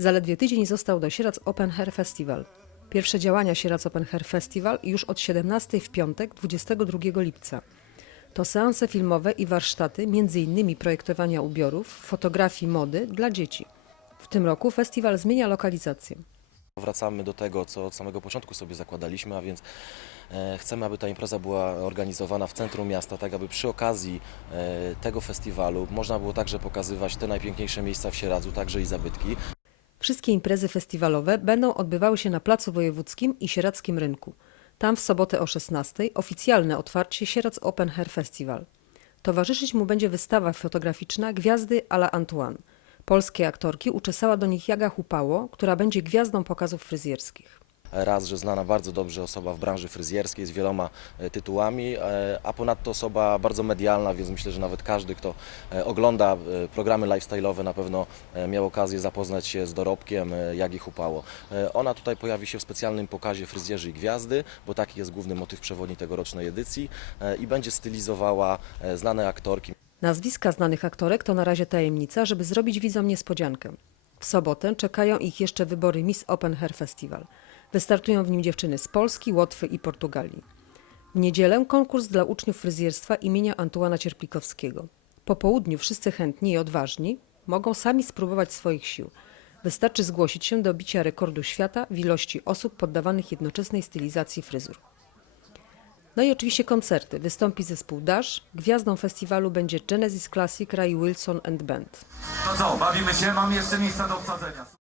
Zaledwie tydzień został do Sieradz Open Hair Festival. Pierwsze działania Sieradz Open Hair Festival już od 17 w piątek 22 lipca. To seanse filmowe i warsztaty, m.in. projektowania ubiorów, fotografii mody dla dzieci. W tym roku festiwal zmienia lokalizację. Wracamy do tego, co od samego początku sobie zakładaliśmy, a więc e, chcemy, aby ta impreza była organizowana w centrum miasta, tak aby przy okazji e, tego festiwalu można było także pokazywać te najpiękniejsze miejsca w Sieradzu, także i zabytki. Wszystkie imprezy festiwalowe będą odbywały się na Placu Wojewódzkim i Sieradzkim Rynku. Tam w sobotę o 16 oficjalne otwarcie Sieradz Open Hair Festival. Towarzyszyć mu będzie wystawa fotograficzna Gwiazdy à la Antoine. Polskie aktorki uczesała do nich Jaga Hupało, która będzie gwiazdą pokazów fryzjerskich. Raz, że znana bardzo dobrze osoba w branży fryzjerskiej z wieloma e, tytułami, e, a ponadto osoba bardzo medialna, więc myślę, że nawet każdy, kto e, ogląda programy lifestyle'owe na pewno miał okazję zapoznać się z dorobkiem Jagi Hupało. E, Ona tutaj pojawi się w specjalnym pokazie Fryzjerzy i Gwiazdy, bo taki jest główny motyw przewodni tegorocznej edycji i będzie stylizowała znane aktorki. Nazwiska znanych aktorek to na razie tajemnica, żeby zrobić widzom niespodziankę. W sobotę czekają ich jeszcze wybory Miss Open Hair Festival. Wystartują w nim dziewczyny z Polski, Łotwy i Portugalii. W niedzielę konkurs dla uczniów fryzjerstwa imienia Antuana Cierplikowskiego. Po południu wszyscy chętni i odważni mogą sami spróbować swoich sił. Wystarczy zgłosić się do bicia rekordu świata w ilości osób poddawanych jednoczesnej stylizacji fryzur. No i oczywiście koncerty. Wystąpi zespół Dash. Gwiazdą festiwalu będzie Genesis Classic Ray Wilson and Band. No co, bawimy się, mam jeszcze miejsca do obsadzenia.